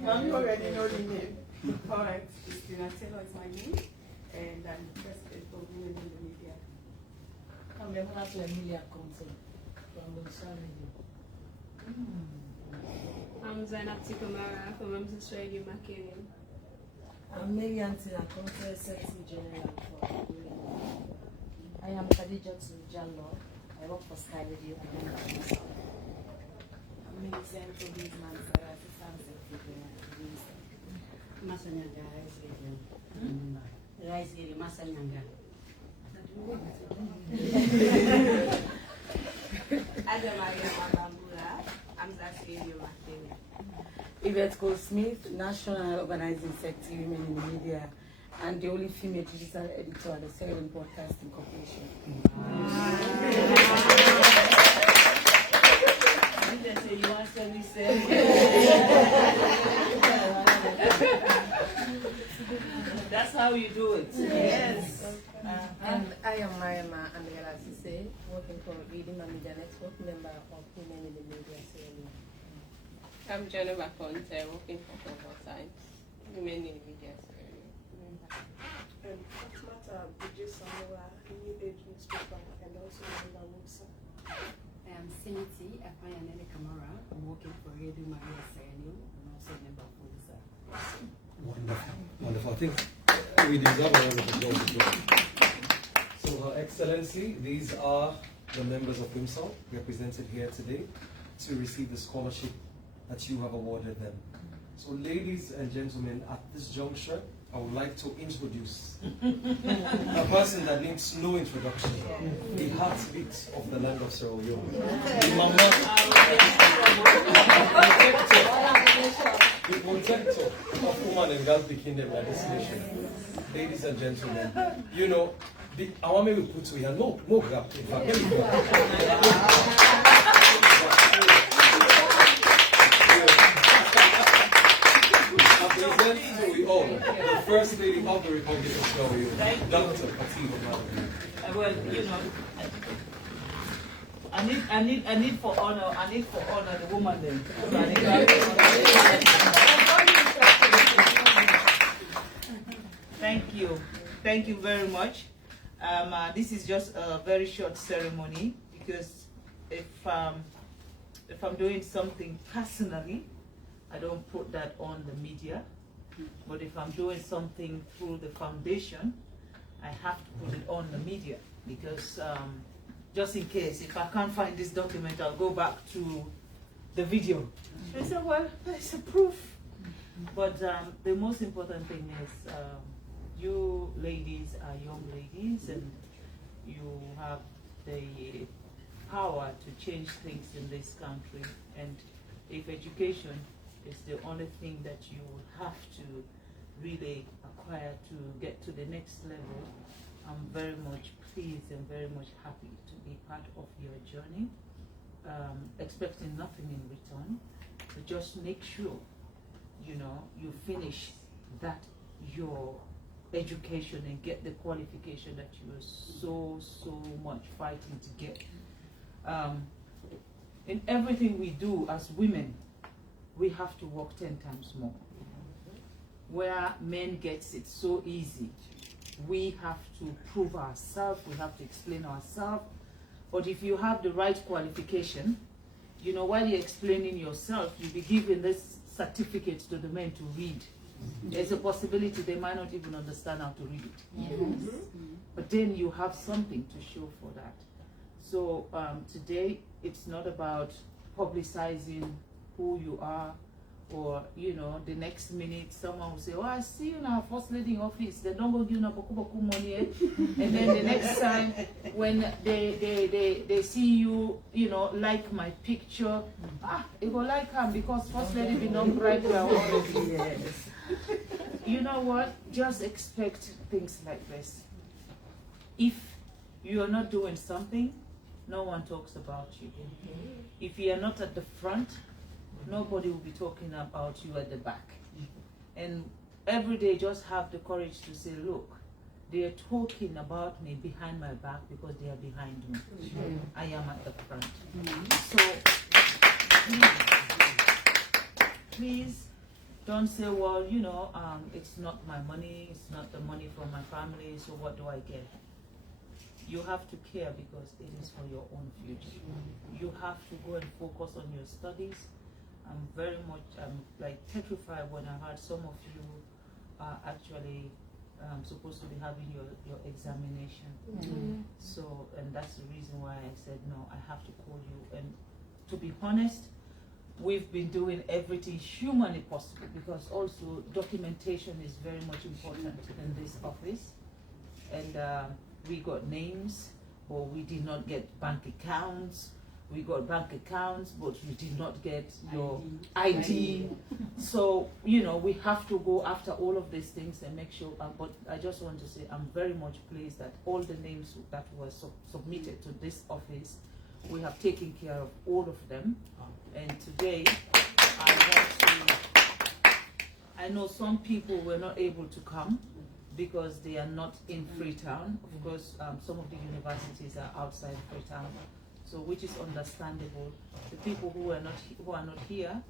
You already know the name. Alright, Christina Taylor is my name, and I'm the president of Women in the Media. I'm the one to Emilia Conte from the Media. I'm Zainab Tikomara from Mrs. Radio Marketing. I'm Mary Antila Conte, Secretary General for Women. I am Khadija Jallo. I work for Sky Radio and I'm Millicent Obisman, Assistant Secretary. Masanyanga Rice Radio Masanyanga. I'm Zainab Radio Marketing. Yvette Cole-Smith, National Organizing Secretary, Women in the Media, and the only female digital editor at the Serial Broadcasting Corporation. That's how you do it. Yes. And I am Mariama Andela Sise, working for Reading Media Network, member of Women in the Media Series. I'm Jennifer Conte, working for Global Times, Women in the Media Series. And Fatmata Kargbo, New Age newspaper, and also member UNOPS. I am Siniti Apayanele Kamara. I'm working for Radio Maria Sereno and also member of UNOPS. Wonderful, wonderful. I think we deserve a round of applause as well. So, Her Excellency, these are the members of WIMSOL represented here today to receive the scholarship that you have awarded them. So, ladies and gentlemen, at this juncture, I would like to introduce a person that needs no introduction, the heartbeat of the land of Sierra Leone, the mama, the protector of woman and girl kingdom and this nation. Ladies and gentlemen, you know, I want me to put to here, no grab. I present to you all the First Lady of the Republic of Sierra Leone, Dr. Fatima. Well, you know, I need for honor the woman then. Thank you very much. This is just a very short ceremony because if I'm doing something personally, I don't put that on the media. But if I'm doing something through the foundation, I have to put it on the media because just in case, if I can't find this document, I'll go back to the video. I said, well, it's a proof. But the most important thing is you ladies are young ladies and you have the power to change things in this country. And if education is the only thing that you will have to really acquire to get to the next level, I'm very much pleased and very much happy to be part of your journey, expecting nothing in return, but just make sure, you know, you finish that, your education, and get the qualification that you are so much fighting to get. In everything we do as women, we have to work 10 times more. Where men gets it so easy, we have to prove ourselves, we have to explain ourselves. But if you have the right qualification, you know, while you're explaining yourself, you'll be giving this certificate to the men to read. There's a possibility they might not even understand how to read it. Yes. But then you have something to show for that. So today, it's not about publicizing who you are, or, you know, the next minute someone will say, oh, I see you now, First Lady in office, they don't go give you boku money, eh? And then the next time when they see you, you know, like my picture, it will like her because First Lady be not bright well already. Yes. You know what? Just expect things like this. If you are not doing something, no one talks about you. If you are not at the front, nobody will be talking about you at the back. And every day just have the courage to say, look, they are talking about me behind my back because they are behind me. I am at the front. So please don't say, well, you know, it's not my money, it's not the money from my family, so what do I get? You have to care because it is for your own future. You have to go and focus on your studies. I'm like petrified when I heard some of you are actually supposed to be having your examination. So, and that's the reason why I said, no, I have to call you. And to be honest, we've been doing everything humanly possible because also documentation is very much important in this office. And we got names, but we did not get bank accounts. We got bank accounts, but we did not get your ID. So, you know, we have to go after all of these things and make sure, but I just want to say I'm very much pleased that all the names that were submitted to this office, we have taken care of all of them. And today, I know some people were not able to come because they are not in Freetown. Of course, some of the universities are outside Freetown, so which is understandable. The people who are not here,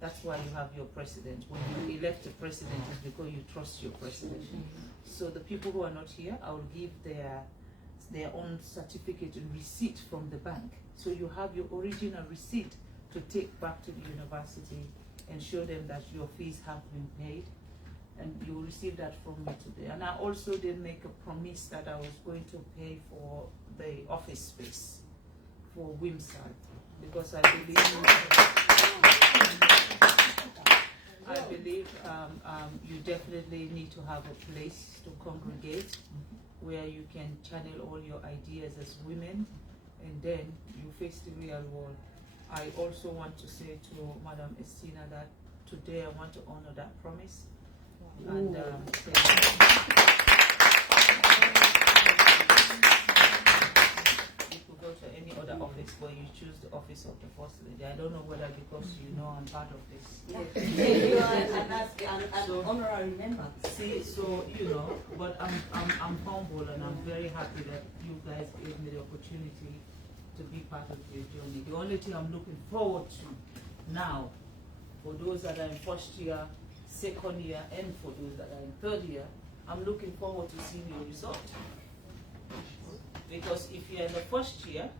that's why you have your president. When you elect a president, it's because you trust your president. So the people who are not here, I will give their own certificate and receipt from the bank. So you have your original receipt to take back to the university and show them that your fees have been paid. And you will receive that from me today. And I also did make a promise that I was going to pay for the office space for Wimsal, because I believe you definitely need to have a place to congregate where you can channel all your ideas as women, and then you face the real world. I also want to say to Madam Estina that today I want to honor that promise. And you could go to any other office, but you choose the office of the First Lady. I don't know whether because you know I'm part of this. You are an honorary member. See, so you know, but I'm humble and I'm very happy that you guys gave me the opportunity to be part of your journey. The only thing I'm looking forward to now, for those that are in first year, second year, and for those that are in third year, I'm looking forward to seeing your result. Because if you're in the first year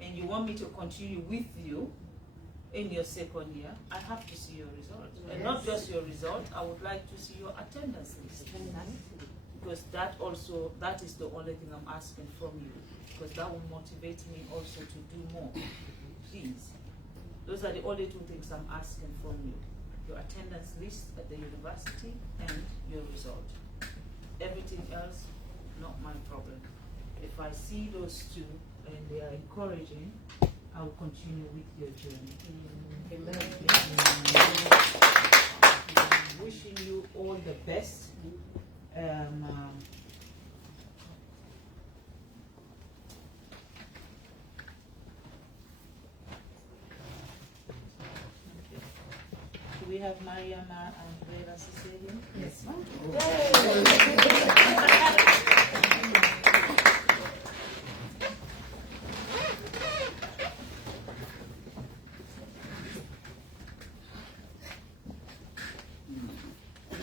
and you want me to continue with you in your second year, I have to see your result. Yes. And not just your result, I would like to see your attendance list. Because that is the only thing I'm asking from you. Because that will motivate me also to do more. Please. Those are the only two things I'm asking from you. Your attendance list at the university and your result. Everything else, not my problem. If I see those two and they are encouraging, I will continue with your journey. Amen. Wishing you all the best. Do we have Mariama and Vera Cecilia? Yes, ma'am.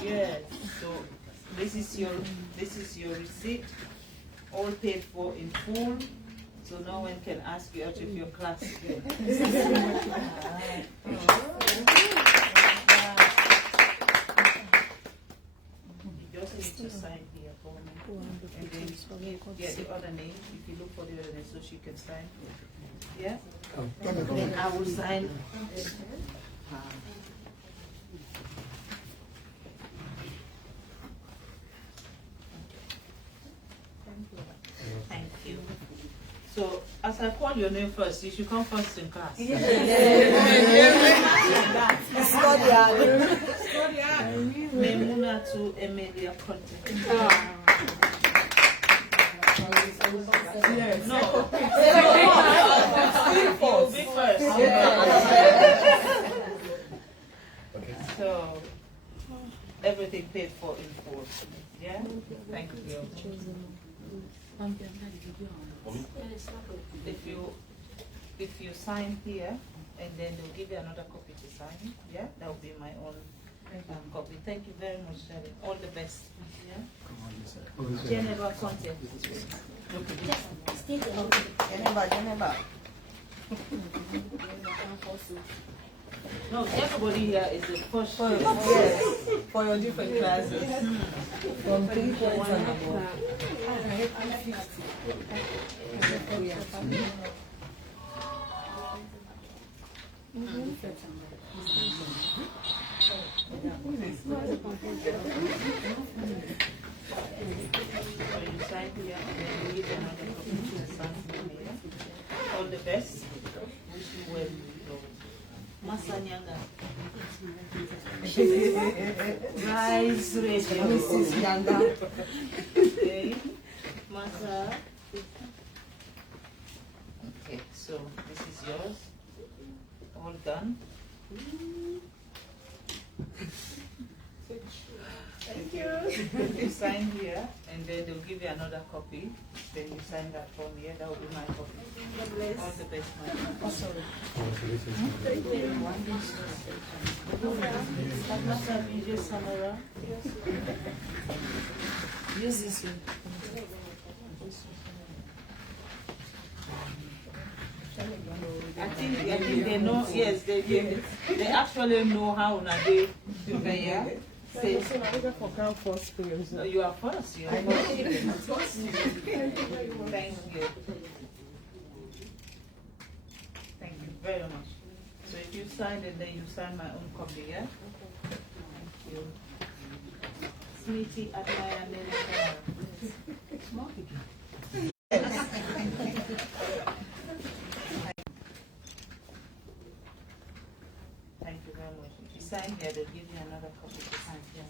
Yes, so this is your receipt, all paid for in full, so no one can ask you out of your class again. You just need to sign here for me, and then get the other name. If you look for the other name, so she can sign. Yeah. Then I will sign. Thank you. So, as I call your name first, you should come first in class. Memuna to Emilia Conte. No. You'll be first. So, everything paid for in full. Yeah? Thank you. If you sign here, and then they'll give you another copy to sign, yeah, that will be my own copy. Thank you very much, Shari. All the best. Yeah? Geneva content. Geneva. No, everybody here is the first year. Yes, for your different classes. From 3 points and above. All the best. Wish you well. Masanyanga. Nice radio. Mrs. Yanga. Okay. Masa. Okay, so this is yours. All done. Thank you. You sign here, and then they'll give you another copy. Then you sign that form here. That will be my copy. All the best, my friend. Oh, sorry. Fatmata Kargbo Samara. Use this one. I think they know. Yes, they actually know how na they do here. Say, no, you are first. You are first. Thank you. Thank you very much. So if you sign it, then you sign my own copy, yeah? Thank you. Smithy at my Thank you very much. If you sign here, they'll give you another copy to sign here.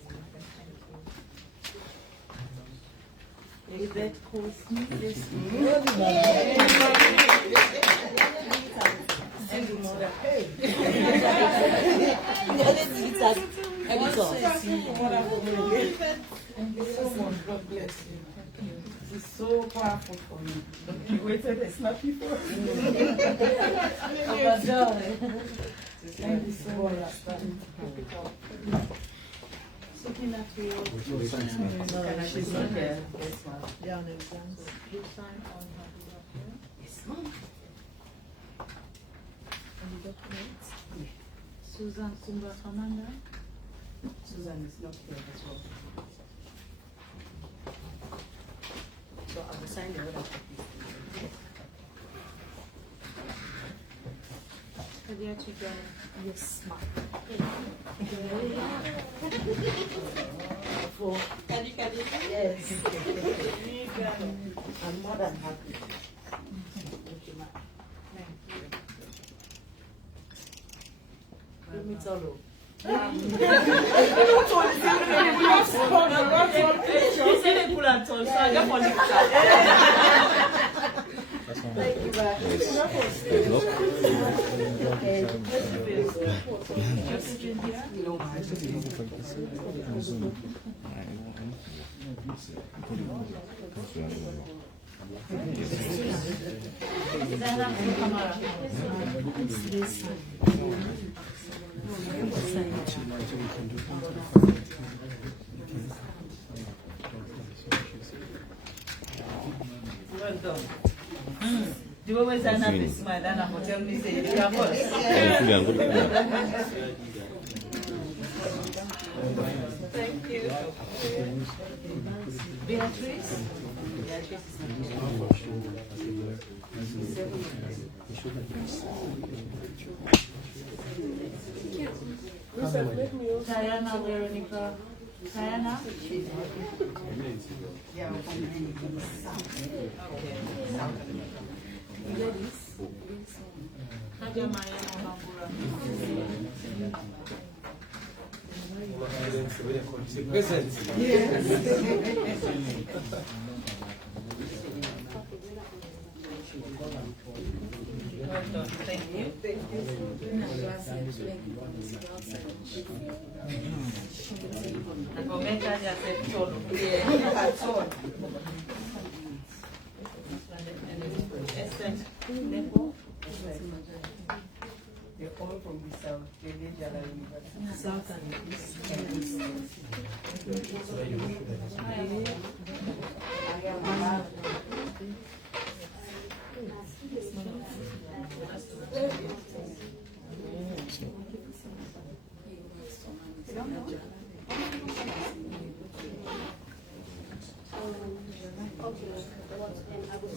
Thank It's so powerful for me. You waited a snappy for Thank you so much. No, she's not here. Yes, ma'am. you sign on her behalf. Yes, ma'am. And the documents? Susan Sumba Commander. Susan is not here as well. So I will sign the other copy. Yes, ma'am. Yes. I'm more than happy. Thank you, ma'am. Give me Tolo. He said they pull and toll, so I just want to Thank you, ma'am. No, well done. Do you always sign up this smile and I will tell me say you are first? Thank you. Beatrice? Diana, Veronica. Diana? Ladies? Nadia Maya Mambura. Present. Well done. Thank you. And for me, I said, solo. coming from the south, the Indiana University. South and East.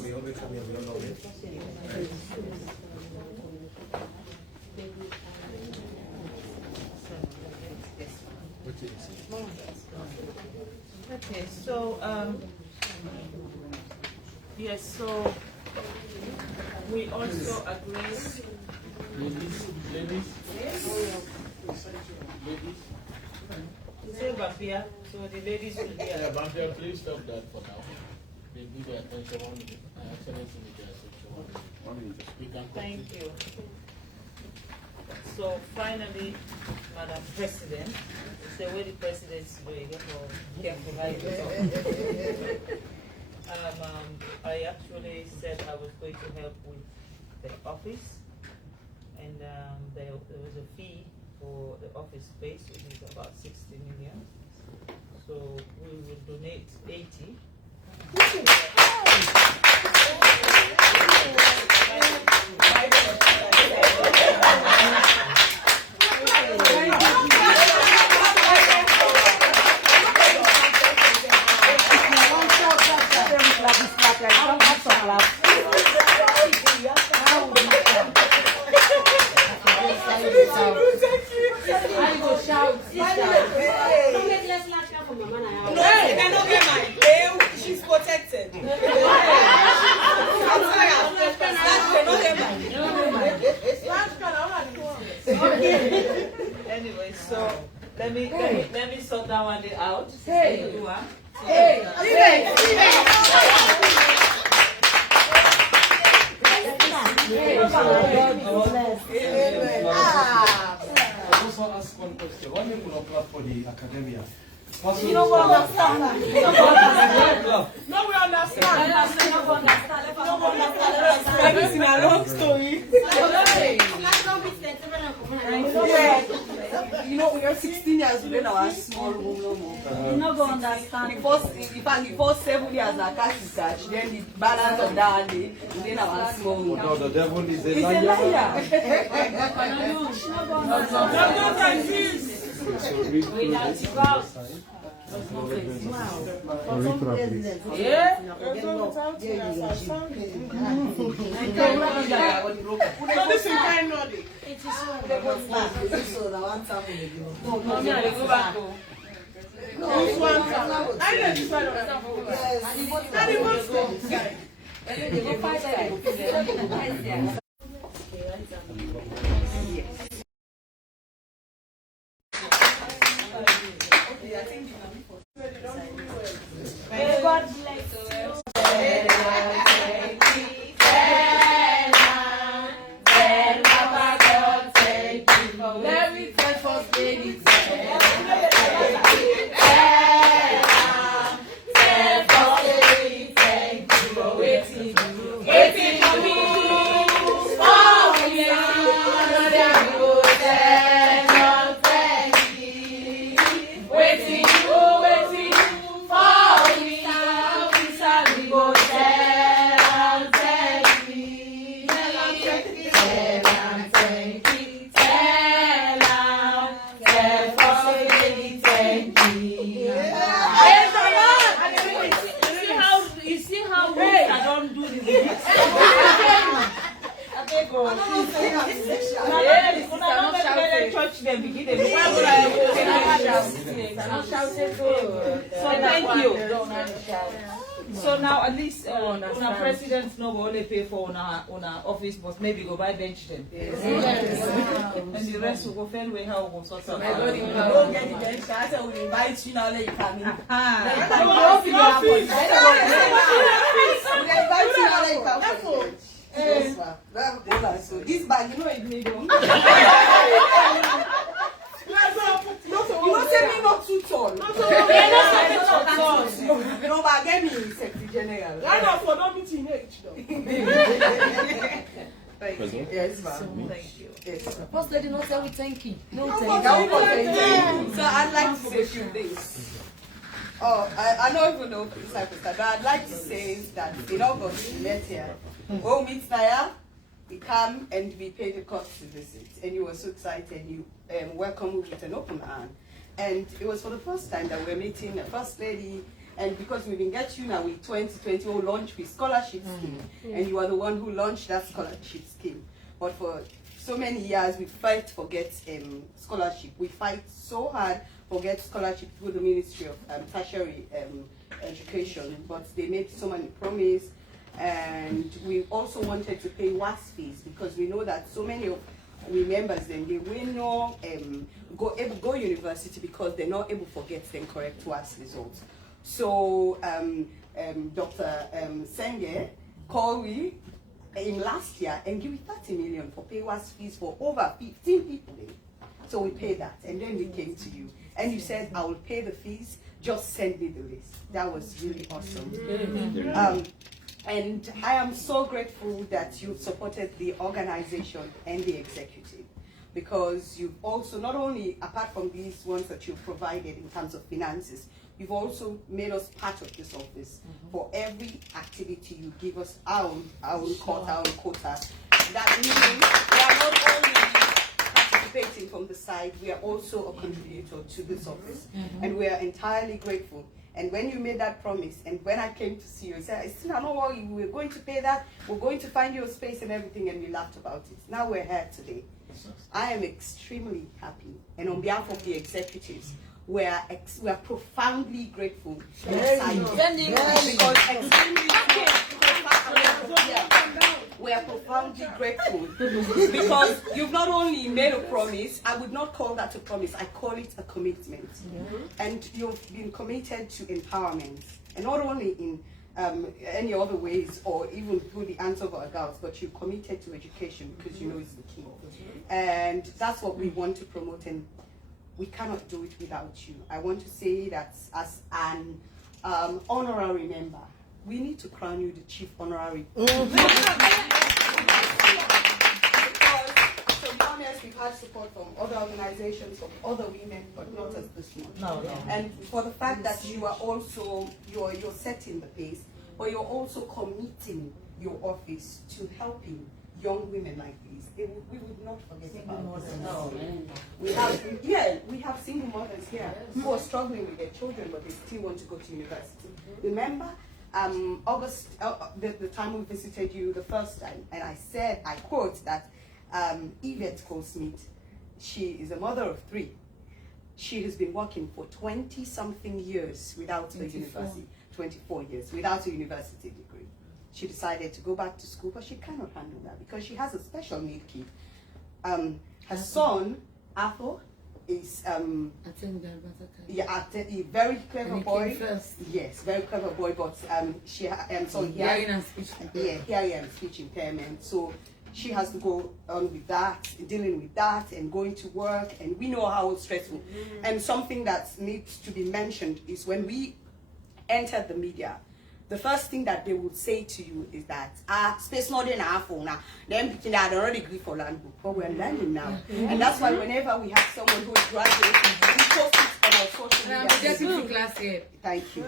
We always come here, we don't know it. Okay, so yes, so we also agree. Ladies. Say Bapia, so the ladies will be Yeah, Bambia, please stop that for now. They give their attention on the Excellency Media Section. We can Thank you. So finally, Madam President, say where the president's doing it or careful I actually said I was going to help with the office, and there was a fee for the office space, which is about 60 million. So we will donate 80. She's protected. Anyway, so let me sort that one day out. Hey. I also ask one question. Why people don't clap for the academia? You don't understand. No, we understand. Everything a long story. You know, we are 16 years within our small room no more. You don't go understand. The first 7 years na cash research, then the balance of that day within our small room. No, the devil is a It's a liar. liar. So read through this on the side. Yeah. God bless you. Let me tell first lady. Thank you. So now at least our president no go only pay for our office, but maybe go buy bench them. And the rest will go fair way how we go sort out. Don't get the bench. I said we invite you now. Let you come in. This bag, you know it made on. You don't say me not too tall. No, but get me Secretary General. I know for not meeting age though. President? Yes, ma'am. Thank you. Yes. First lady, not say we thank you. No, So thank you. I'd like to say a few things. Oh, I don't even know if I could start, but I'd like to say that in August, we met here. Oh, meet Naya, we come and we paid the cost to visit. And you were so excited, you welcomed me with an open hand. And it was for the first time that we're meeting the First Lady. And because we didn't get you now with 2020, we launched with scholarship scheme. And you are the one who launched that scholarship scheme. But for so many years, we fight for get scholarship. We fight so hard for get scholarship through the Ministry of Tertiary Education. But they made so many promises. And we also wanted to pay WAS fees because we know that so many of we members then they will not go university because they're not able to get them correct WAS results. So Dr. Senge called me last year and give me 30 million for pay WAS fees for over 15 people. So we paid that and then we came to you and you said I will pay the fees, just send me the list. That was really awesome. And I am so grateful that you've supported the organization and the executive because you've also, not only apart from these ones that you've provided in terms of finances, you've also made us part of this office. For every activity you give us our own quota. That means we are not only participating from the side, we are also a contributor to this office. And we are entirely grateful. And when you made that promise, and when I came to see you, I said, don't worry, we're going to pay that, we're going to find you a space and everything, and we laughed about it. Now we're here today. I am extremely happy. And on behalf of the executives, we are profoundly grateful. We are profoundly grateful because you've not only made a promise, I would not call that a promise, I call it a commitment. And you've been committed to empowerment, and not only in any other ways or even through the answer of our girls, but you're committed to education because you know it's the key. And that's what we want to promote, and we cannot do it without you. I want to say that as an honorary member, we need to crown you the chief honorary. Because, to be honest, we've had support from other organizations, from other women, but not as this one. No. And for the fact that you are also, you're setting the pace, but you're also committing your office to helping young women like these. We would not forget about this. No. We have single mothers here who are struggling with their children, but they still want to go to university. Remember, August, the time we visited you the first time, and I said, I quote, that Yvette Cole-Smith, she is a mother of 3. She has been working for 20-something years without a university, 24 years, without a university degree. She decided to go back to school, but she cannot handle that because she has a special need kid. Her son, Arthur, is a very clever boy. Yes, very clever boy, but hearing and speech impairment. So she has to go on with that, dealing with that, and going to work. And we know how stressful. And something that needs to be mentioned is when we entered the media, the first thing that they would say to you is that, space not in our phone now. Them picking out already agree for land book, but we're learning now. And that's why whenever we have someone who is graduating, we post it on our social media. Thank you.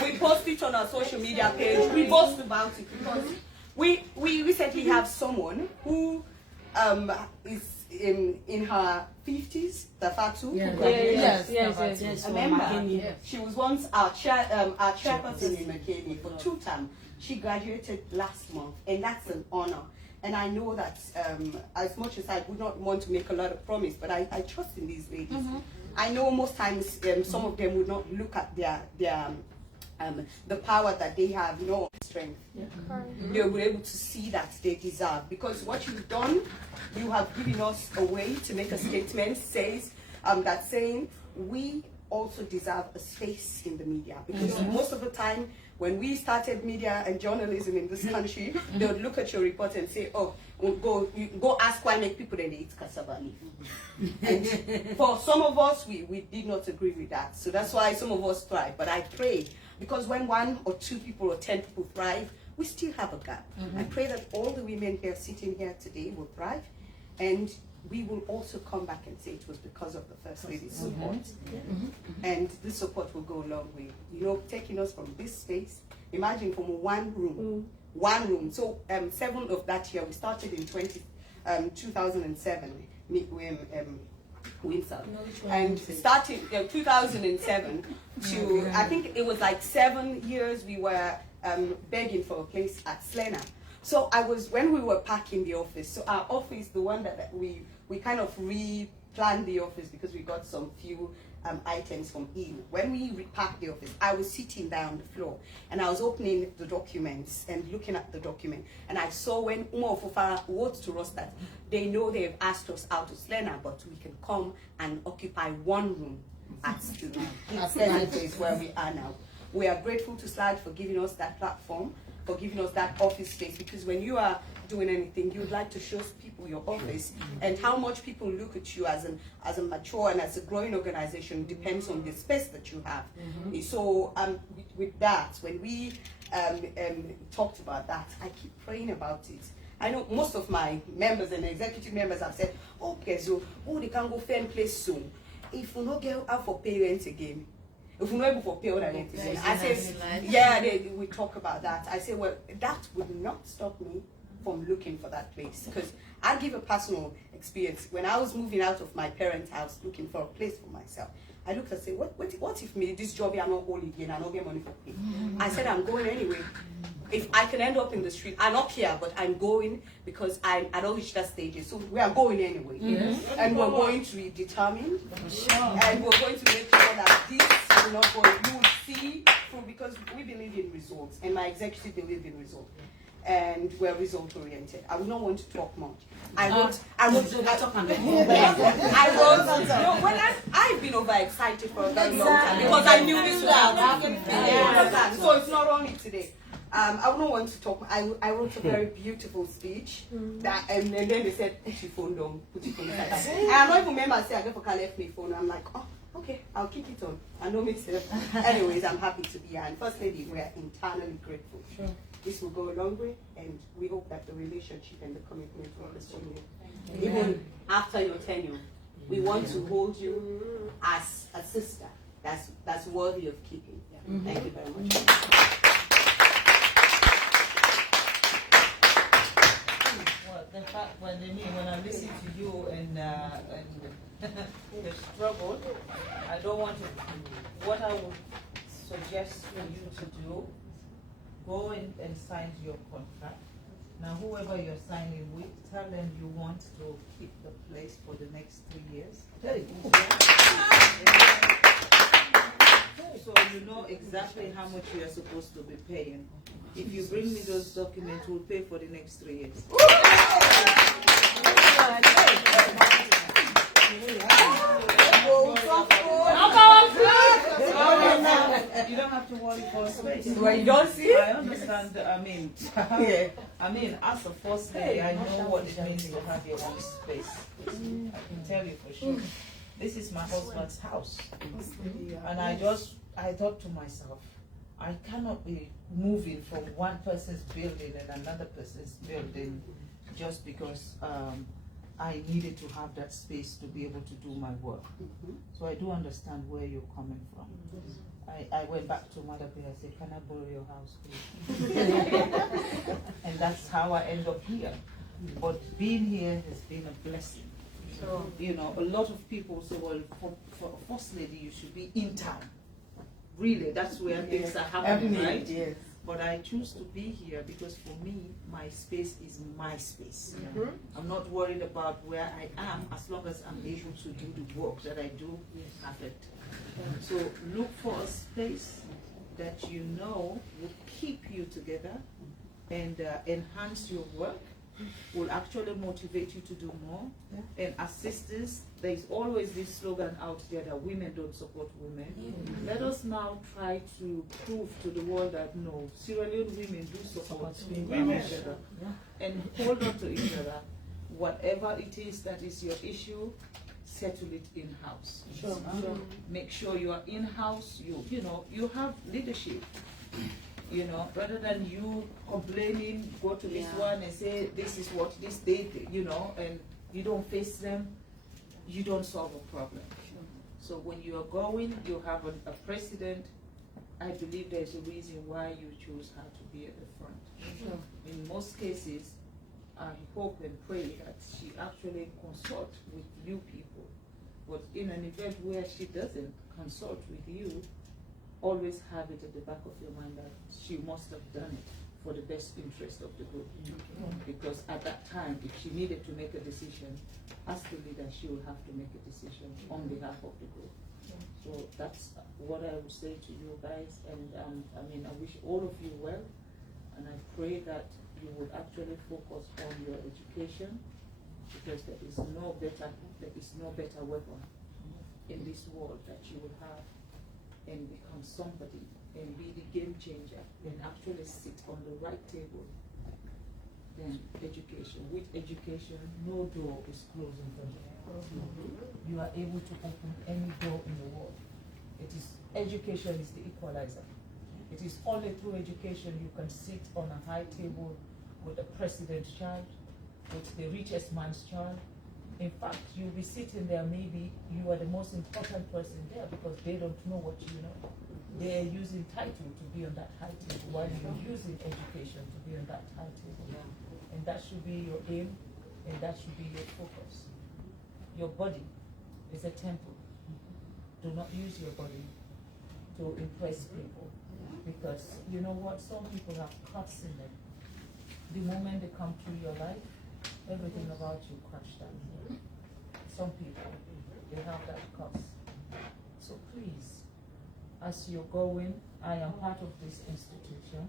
We post it on our social media page. We boast about it because we recently have someone who is in her 50s, Tafatu, who graduated. Yes. Remember, she was once our chairperson in McKinney for 2 terms. She graduated last month, and that's an honor. And I know that as much as I would not want to make a lot of promise, but I trust in these ladies. I know most times some of them would not look at their the power that they have, strength. They will be able to see that they deserve. Because what you've done, you have given us a way to make a statement saying we also deserve a space in the media. Because most of the time, when we started media and journalism in this country, they would look at your report and say, oh, go ask why make people that they eat cassava leaf. And for some of us, we did not agree with that. So that's why some of us thrive. But I pray, because when 1 or 2 people or 10 people thrive, we still have a gap. I pray that all the women here sitting here today will thrive, and we will also come back and say it was because of the First Lady's support. And this support will go a long way. You know, taking us from this space, imagine from one room. So 7 of that year, we started in 2007, Windsor. And starting 2007 to, I think it was like 7 years we were begging for a place at Slena. So when we were packing the office, so our office, the one that we kind of replanned the office because we got some few items from in. When we repacked the office, I was sitting down on the floor and I was opening the documents and looking at the document, and I saw when Umo Fofa wrote to us that they know they've asked us out to Slena, but we can come and occupy one room at the place where we are now. We are grateful to SLAD for giving us that platform, for giving us that office space, because when you are doing anything, you'd like to show people your office, and how much people look at you as a mature and as a growing organization depends on the space that you have. So with that, when we talked about that, I keep praying about it. I know most of my members and executive members have said, okay, so they can go fair place soon. If we not get out for parents again, if we're not able to pay all that rent again, I say, yeah, we talk about that. I say, well, that would not stop me from looking for that place, because I give a personal experience. When I was moving out of my parents' house looking for a place for myself, I looked and said, what if me this job I'm not holding again, I don't get money for pay? I said, I'm going anyway. If I can end up in the street, I'm not here, but I'm going because I don't reach that stage. So we are going anyway. And we're going to be determined. And we're going to make sure that this will not go. You will see through, because we believe in results, and my executive believe in results. And we're result oriented. I would not want to talk much. I've been overexcited for a very long time because I knew this would happen. So it's not only today. I don't want to talk. I wrote a very beautiful speech that, and then they said, "Put your phone down, put your phone aside." And I don't even remember I said, "I never left my phone." I'm like, "Oh, okay, I'll keep it on." I know myself. Anyways, I'm happy to be here. And First Lady, we are internally grateful. This will go a long way, and we hope that the relationship and the commitment will continue. Even after your tenure, we want to hold you as a sister that's worthy of keeping. Thank you very much. Well, the fact when I listen to you and the struggle, I don't want to. What I would suggest for you to do, go in and sign your contract. Now, whoever you're signing with, tell them you want to keep the place for the next 3 years. So you know exactly how much you are supposed to be paying. If you bring me those documents, we'll pay for the next 3 years. You don't have to worry for space. Well, you don't see? I understand. I mean, as a first lady, I know what it means to have your own space. I can tell you for sure. This is my husband's house, and I thought to myself, I cannot be moving from one person's building and another person's building just because I needed to have that space to be able to do my work. So I do understand where you're coming from. I went back to Mother P. I said, "Can I borrow your house, please?" And that's how I end up here. But being here has been a blessing. So, you know, a lot of people say, well, for a first lady, you should be in town. Really, that's where things are happening, right? Yes. But I choose to be here because for me, my space is my space. I'm not worried about where I am as long as I'm able to do the work that I do perfect. So look for a space that you know will keep you together and enhance your work, will actually motivate you to do more. And as sisters, there is always this slogan out there that women don't support women. Let us now try to prove to the world that no, Sierra Leone women do support women each other and hold on to each other. Whatever it is that is your issue, settle it in-house. Make sure you are in-house. You know, you have leadership. You know, rather than you complaining, go to this one and say this is what this did, you know, and you don't face them, you don't solve a problem. So when you are going, you have a president. I believe there's a reason why you choose her to be at the front. In most cases, I hope and pray that she actually consult with you people. But in an event where she doesn't consult with you, always have it at the back of your mind that she must have done it for the best interest of the group. Because at that time, if she needed to make a decision, as the leader, she will have to make a decision on behalf of the group. So that's what I would say to you guys, and I mean, I wish all of you well, and I pray that you would actually focus on your education, because there is no better weapon in this world that you will have and become somebody and be the game changer and actually sit on the right table than education. With education, no door is closing for you. You are able to open any door in the world. It is, education is the equalizer. It is only through education you can sit on a high table with the president's child, with the richest man's child. In fact, you'll be sitting there, maybe you are the most important person there because they don't know what you know. They are using title to be on that high table while you're using education to be on that high table. And that should be your aim, and that should be your focus. Your body is a temple. Do not use your body to impress people, because you know what? Some people have cuts in them. The moment they come through your life, everything about you crashed down. Some people, they have that curse. So please, as you're going, I am part of this institution.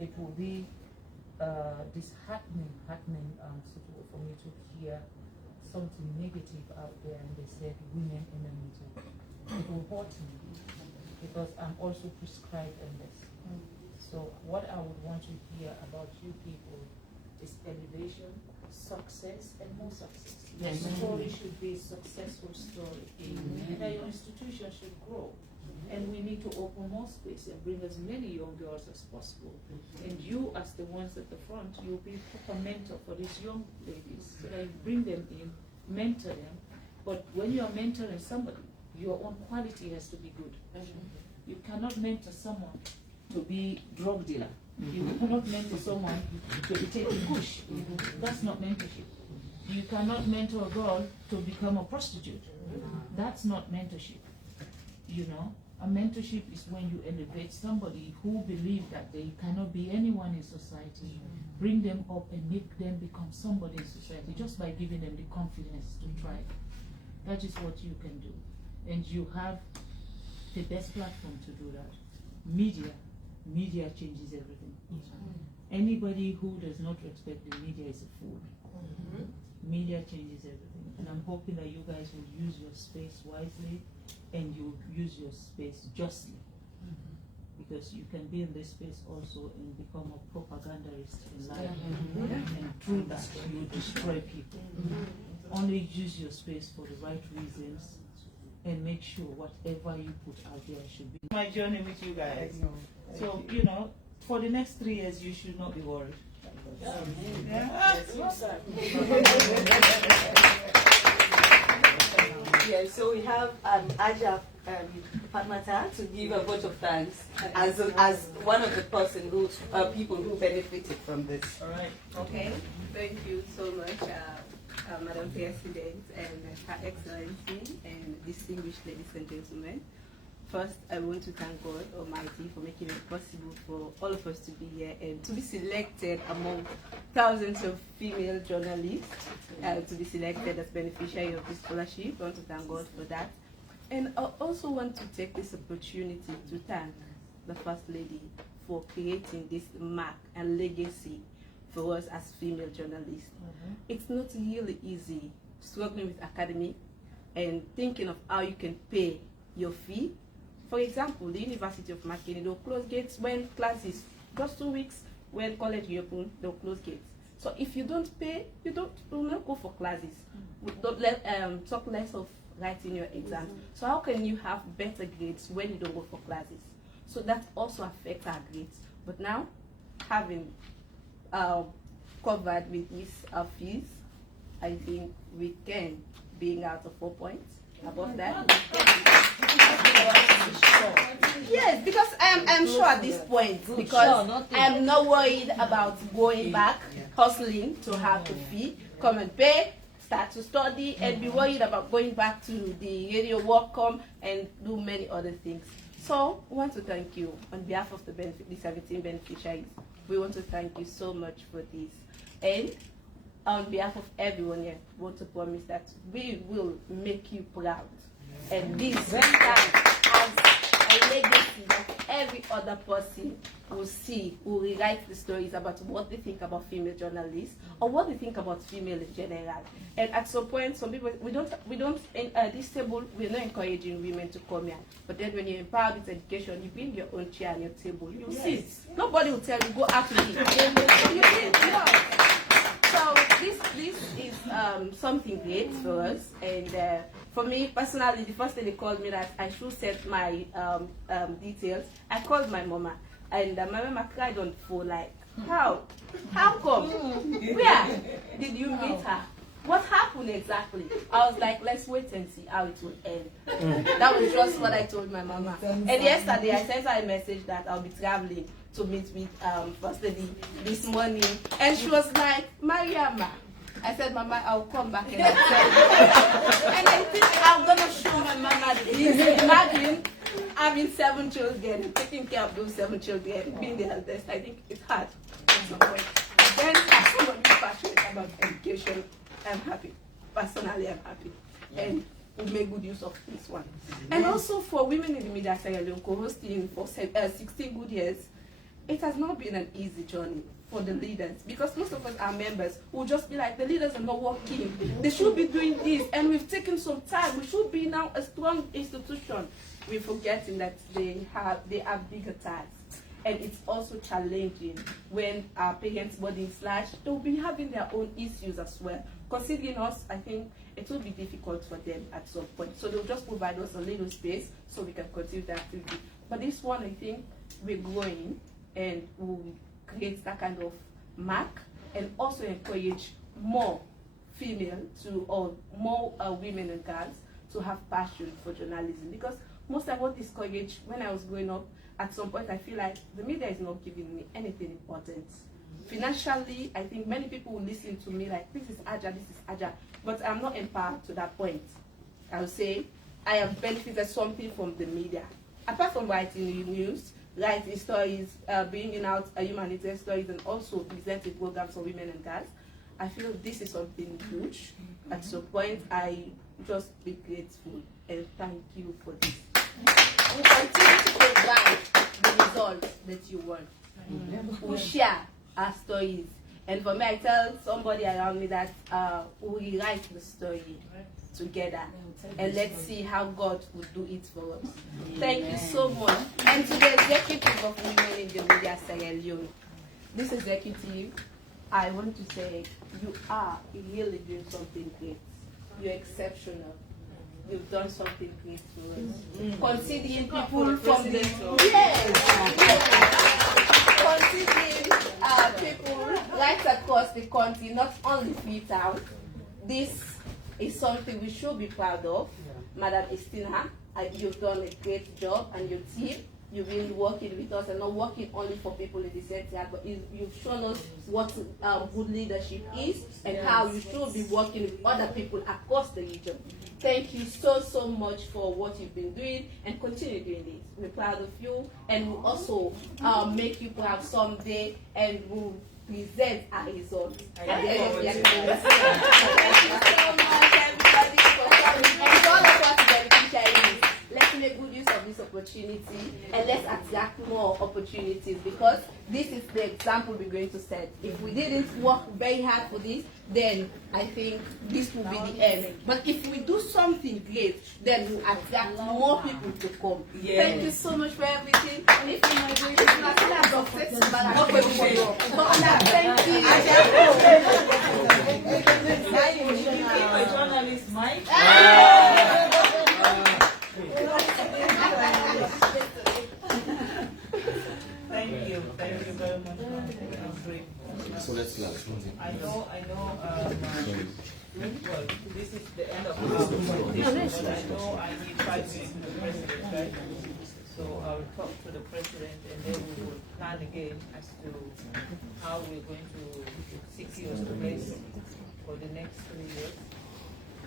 It will be disheartening for me to hear something negative out there, and they said women in the meeting. It will hurt me because I'm also prescribed in this. So what I would want to hear about you people is elevation, success, and more success. Your story should be a successful story. And that your institution should grow. And we need to open more space and bring as many young girls as possible. And you, as the ones at the front, you'll be proper mentor for these young ladies. So that you bring them in, mentor them. But when you are mentoring somebody, your own quality has to be good. You cannot mentor someone to be drug dealer. You cannot mentor someone to be taking push. That's not mentorship. You cannot mentor a girl to become a prostitute. That's not mentorship. You know, a mentorship is when you elevate somebody who believes that they cannot be anyone in society, bring them up and make them become somebody in society just by giving them the confidence to try. That is what you can do. And you have the best platform to do that. Media changes everything. Anybody who does not respect the media is a fool. Media changes everything. And I'm hoping that you guys will use your space wisely and you use your space justly. Because you can be in this space also and become a propagandist in life. And through that, you destroy people. Only use your space for the right reasons and make sure whatever you put out there should be my journey with you guys. So, you know, for the next 3 years, you should not be worried. Yeah, so we have Aja Fatmata to give a vote of thanks as one of the people who benefited from this. All right. Okay, thank you so much, Madam President and Her Excellency and distinguished ladies and gentlemen. First, I want to thank God Almighty for making it possible for all of us to be here and to be selected among thousands of female journalists, to be selected as beneficiary of this scholarship. I want to thank God for that. And I also want to take this opportunity to thank the First Lady for creating this mark and legacy for us as female journalists. It's not really easy struggling with academic and thinking of how you can pay your fee. For example, the University of Makeni, they'll close gates when classes, just 2 weeks, when college reopen, they'll close gates. So if you don't pay, you will not go for classes. Talk less of writing your exams. So how can you have better grades when you don't go for classes? So that also affects our grades. But now, having covered with these fees, I think we can, being out of 4 points, above that. Yes, because I'm sure at this point, because I'm not worried about going back, hustling to have the fee, come and pay, start to study, and be worried about going back to the radio work and do many other things. So we want to thank you on behalf of the 17 beneficiaries. We want to thank you so much for this. And on behalf of everyone here, we want to promise that we will make you proud. And this will stand as a legacy that every other person will see, will rewrite the stories about what they think about female journalists or what they think about female in general. And at some point, some people, we don't at this table, we're not encouraging women to come here. But then when you empower with education, you bring your own chair and your table, you sit. Nobody will tell you, go out to eat. You sit, So this is something great for us, and for me personally, the first day they called me that I should set my details, I called my mama, and my mama cried on the phone like, how come? Where did you meet her? What happened exactly? I was like, let's wait and see how it will end. That was just what I told my mama. And yesterday I sent her a message that I'll be traveling to meet with First Lady this morning. And she was like, Mariama. I said, Mama, I'll come back and I'll tell you. And I think I'm going to show my mama this. Imagine having 7 children, taking care of those 7 children, being the eldest. I think it's hard at some point. Then as someone who's passionate about education, I'm happy. Personally, I'm happy. And we make good use of this one. And also for women in the media, Sierra Leone, co-hosting for 16 good years, it has not been an easy journey for the leaders, because most of us are members who just be like, the leaders are not working. They should be doing this, and we've taken some time. We should be now a strong institution. We're forgetting that they have bigger tasks. And it's also challenging when our parents' body is large. They'll be having their own issues as well. Considering us, I think it will be difficult for them at some point. So they'll just provide us a little space so we can continue the activity. But this one, I think we're growing, and we'll create that kind of mark, and also encourage more female to, or more women and girls to have passion for journalism. Because most of what discouraged when I was growing up, at some point I feel like the media is not giving me anything important. Financially, I think many people will listen to me like, this is Aja, but I'm not empowered to that point. I would say I have benefited something from the media. Apart from writing news, writing stories, bringing out humanitarian stories, and also presenting programs for women and girls, I feel this is something huge. At some point, I just be grateful and thank you for this. We continue to provide the results that you want. We share our stories. And for me, I tell somebody around me that we write the story together. And let's see how God will do it for us. Thank you so much. And to the executive of Women in the Media, Sierra Leone, this executive, I want to say, you are really doing something great. You're exceptional. You've done something great for us. Considering people from the considering people right across the country, not only Freetown, this is something we should be proud of. Madam Estina, you've done a great job, and your team. You've been working with us and not working only for people in the center, but you've shown us what good leadership is and how you should be working with other people across the region. Thank you so much for what you've been doing, and continue doing this. We're proud of you, and we'll also make you proud someday, and we'll present our results at the end of the academic. Thank you so much, everybody, for coming, and all of us beneficiaries. Let's make good use of this opportunity, and let's attract more opportunities, because this is the example we're going to set. If we didn't work very hard for this, then I think this will be the end. But if we do something great, then we'll attract more people to come. Yes. Thank you so much for everything. And if you are doing this, thank you. Well, this is the end of our presentation, but I know I need 5 minutes to the president, right? So I will talk to the president and then we will plan again as to how we're going to secure space for the next 3 years.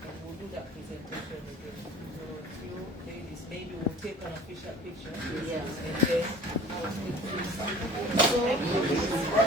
And we'll do that presentation again. So you ladies, maybe we'll take an official picture. Yeah. And then I'll speak to you.